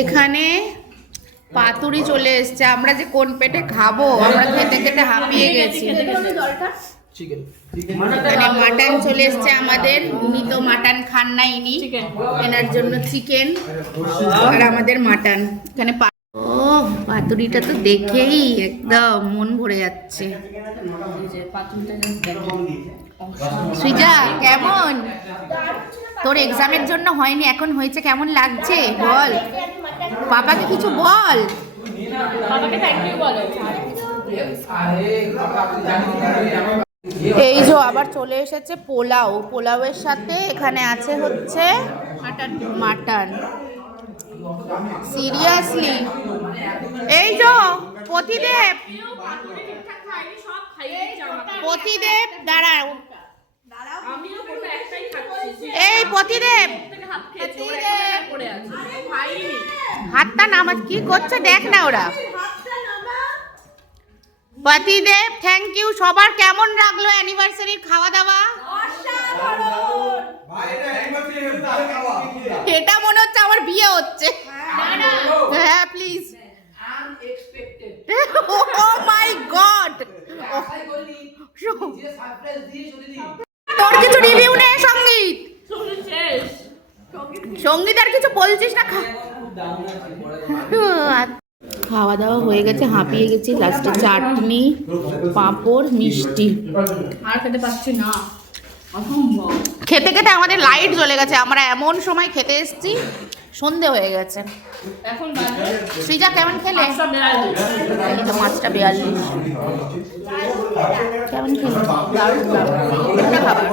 এখানে পাতুরি চলে এসছে। আমরা যে কোন পেটে খাবো, আমরা খেতে খেতে হাঁপিয়ে গেছি। এখানে মাটন চলে এসছে আমাদের। উনি তো মাটন খান না, ইনি এনার জন্য চিকেন আর আমাদের মাটন। এখানে ও পাতুরিটা তো দেখেই একদম মন ভরে যাচ্ছে। সৃজা কেমন? তোর এক্সামের জন্য হয়নি, এখন হয়েছে, কেমন লাগছে বল? পাপাকে কিছু বল। পাপাকে থ্যাংক ইউ বলো। এই যে আবার চলে এসেছে পোলাও। পোলাওয়ের সাথে এখানে আছে হচ্ছে মাটন। সিরিয়াসলি এই যে পতিদেব, পতিদেব দাঁড়াও, এই পতিদেব হাতটা নামা, কি করছে দেখ না ওরা। পতিদেব থ্যাংক ইউ। সবার কেমন লাগলো অ্যানিভার্সারির খাওয়া দাওয়া? এটা মনে হচ্ছে আমার বিয়ে হচ্ছে। হ্যাঁ প্লিজ। ও মাই গড, তোর কিছু রিভিউ নেই সঙ্গীত? সঙ্গীত আর কিছু বলছিস না? খাওয়া দাওয়া হয়ে গেছে, হাঁপিয়ে গেছি। লাস্টে চাটনি, পাঁপড়, মিষ্টি। আর খেতে পাচ্ছি না, খেতে খেতে আমাদের লাইট জ্বলে গেছে। আমরা এমন সময় খেতে এসেছি, সন্ধে হয়ে গেছে। এখন সৃজা কেমন খেলে? এই তো 5:42। কেমন খেলে? দারুণ খাবার।